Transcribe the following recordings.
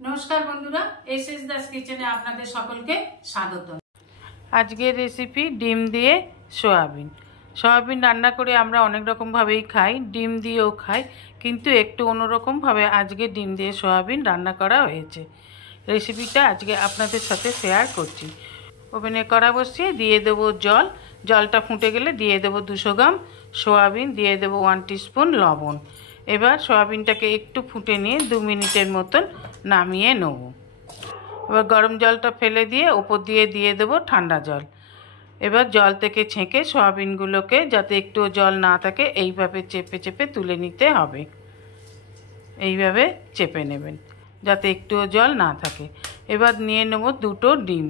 नमस्कार बंधुरा एसएस दास किचेने आपनादेर सकलके स्वागत। आजकेर रेसिपि डिम दिए सोयाबिन। सोयाबिन रान्ना करे आमरा अनेक रकम भावेई खाई, डिम दिएও खाई, किन्तु एकटु अन्यरकम भावे आजके डिम दिए सोयाबिन रान्ना करा हयेछे। रेसिपिटा आजके आपनादेर साथे शेयर करछि। ओभेने कड़ा बसिए दिए देव जल, जलटा फुटे गेले दिए देव 200 ग्राम सोयाबिन, दिए देव 1 टीस्पुन लवण। एबार सोयाबिनटाके एकटु फुटे निये 2 मिनिटेर मतन नामिए नेब। एबार गरम जलटा फेले दिए ओपर दिए दिए देव ठंडा जल। एबार जल थेके छेके सोयाबिनगुलोके जाते एकटुओ जल ना थाके एइभाবে चेपे चेपे तुले निते हबे। एइभाবে चेपे नेबेन जाते एकटुओ जल ना थाके। एबार निये नेब दुटो डिम।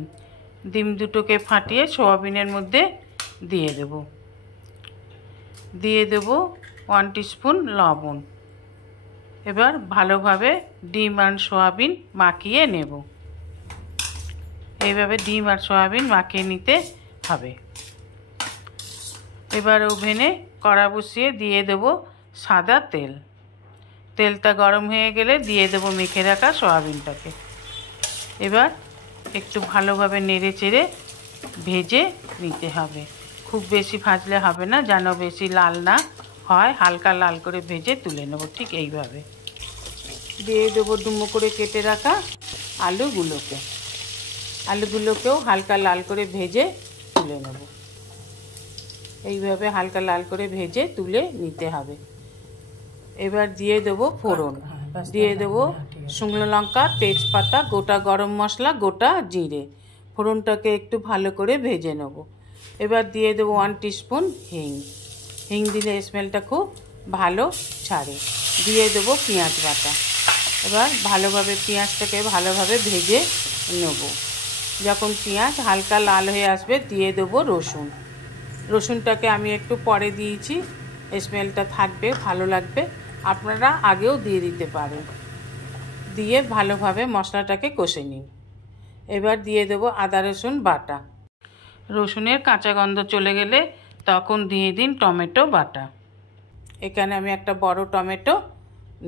डिम दुटोके फाटिए सोयाबिनेर मध्य दिए देब। दिए देब 1 टीस्पुन लवण। एबार भालोभावे डिम और सोयाबिन माखिए नेब। এইভাবে ডিম আর সয়াবিন মাখিয়ে নিতে হবে। এবার ওভেনে কড়া বসিয়ে দিয়ে দেব সাদা তেল। তেলটা গরম হয়ে গেলে দিয়ে দেব মেখে রাখা সয়াবিনটাকে। এবার একটু ভালোভাবে নেড়ে চেড়ে ভেজে নিতে হবে। খুব বেশি ভাজলে হবে না, যেন বেশি লাল না হয়, হালকা লাল করে ভেজে তুলে নেব। ঠিক এইভাবে দিয়ে দেব ডুমো করে কেটে রাখা আলুগুলোকে। আলুগুলোকেও হালকা লাল করে ভেজে তুলে নেব। এইভাবে হালকা লাল করে ভেজে তুলে নিতে হবে। এবার দিয়ে দেব ফোড়ন। দিয়ে দেব শুকনো লঙ্কা, তেজপাতা, গোটা গরম মশলা, গোটা জিরে। ফোড়নটাকে একটু ভালো করে ভেজে নেব। এবার দিয়ে দেব 1 টিস্পুন হিং। হিং দিলে স্মেলটা খুব ভালো ছাড়ে। দিয়ে দেব পেঁয়াজ বাটা। এবার ভালোভাবে পেঁয়াজটাকে ভালোভাবে ভেজে নেব। যখন পেঁয়াজ হালকা লাল হয়ে আসবে দিয়ে দেব রসুন। রসুনটাকে আমি একটু পরে দিয়েছি, স্মেলটা থাকবে, ভালো লাগবে, আপনারা আগেও দিয়ে দিতে পারেন। দিয়ে ভালোভাবে মশলাটাকে কষে নিন। এবার দিয়ে দেব আদা রসুন বাটা। রসুনের কাঁচা গন্ধ চলে গেলে তখন দিয়ে দিন টমেটো বাটা। এখানে আমি একটা বড় টমেটো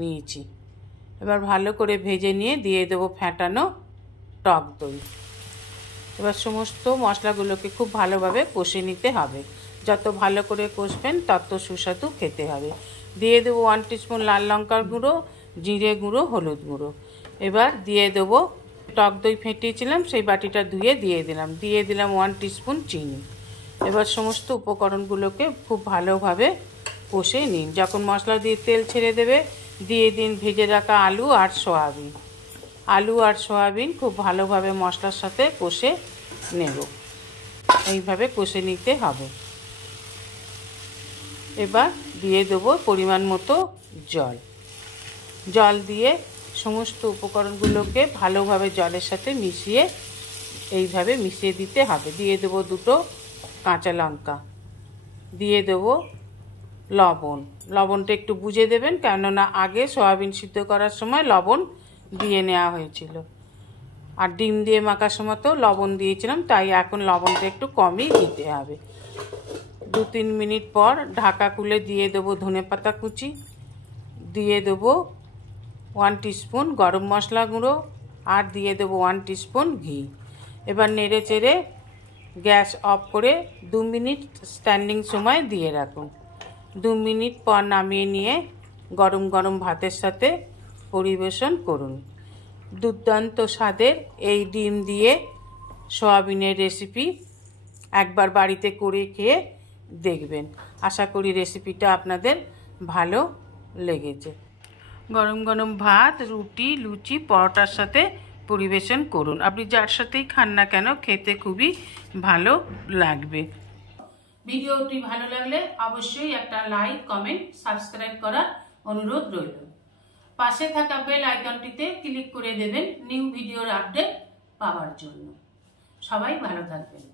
নিয়েছি। এবার ভালো করে ভেজে নিয়ে দিয়ে দেব ফেটানো টক দই। এবার সমস্ত মশলাগুলোকে খুব ভালোভাবে কষে নিতে হবে। যত ভালো করে কষবেন তত সুস্বাদু খেতে হবে। দিয়ে দেব 1 টিস্পুন লাল লঙ্কার গুঁড়ো, জিরে গুঁড়ো, হলুদ গুঁড়ো। এবার দিয়ে দেব টক দই ফেটিয়েছিলাম সেই বাটিটা ধুয়ে দিয়ে দিলাম। দিয়ে দিলাম 1 টিস্পুন চিনি। এবার সমস্ত উপকরণগুলোকে খুব ভালোভাবে কষে নিন। যখন মশলা দিয়ে তেল ছেড়ে দেবে দিয়ে দিন ভেজে রাখা আলু আর সয়াবিন। আলু আর সয়াবিন খুব ভালোভাবে মশলার সাথে কষে নেব। এইভাবে কষে নিতে হবে। এবার দিয়ে দেব পরিমাণ মতো জল। জল দিয়ে সমস্ত উপকরণগুলোকে ভালোভাবে জলের সাথে মিশিয়ে এইভাবে মিশিয়ে দিতে হবে। দিয়ে দেব 2টো কাঁচা লঙ্কা। দিয়ে দেব লবণ। লবণটা একটু বুঝে দেবেন, কেননা আগে সয়াবিন সিদ্ধ করার সময় লবণ দিয়ে নেওয়া হয়েছিল, আর ডিম দিয়ে মাখার সময় তো লবণ দিয়েছিলাম, তাই এখন লবণটা একটু কমই দিতে হবে। 2-3 মিনিট পর ঢাকা খুলে দিয়ে দেবো ধনেপাতা কুচি। দিয়ে দেবো 1 টিস্পুন গরম মশলা গুঁড়ো আর দিয়ে দেবো 1 টিস্পুন ঘি। এবার নেড়ে চেড়ে গ্যাস অফ করে 2 মিনিট স্ট্যান্ডিং সময় দিয়ে রাখুন। 2 মিনিট পর নামিয়ে নিয়ে গরম গরম ভাতের সাথে পরিবেশন করুন। দুর্দান্ত স্বাদের এই ডিম দিয়ে সয়াবিনের রেসিপি একবার বাড়িতে করে খেয়ে দেখবেন। আশা করি রেসিপিটা আপনাদের ভালো লেগেছে। গরম গরম ভাত, রুটি, লুচি, পরোটার সাথে পরিবেশন করুন। আপনি যার সাথেই খান না কেন খেতে খুবই ভালো লাগবে। ভিডিওটি ভালো লাগলে অবশ্যই একটা লাইক, কমেন্ট, সাবস্ক্রাইব করার অনুরোধ রইল। পাশে থাকা বেল আইকনটিতে ক্লিক করে দেবেন নিউ ভিডিওর আপডেট পাওয়ার জন্য। সবাই ভালো থাকবেন।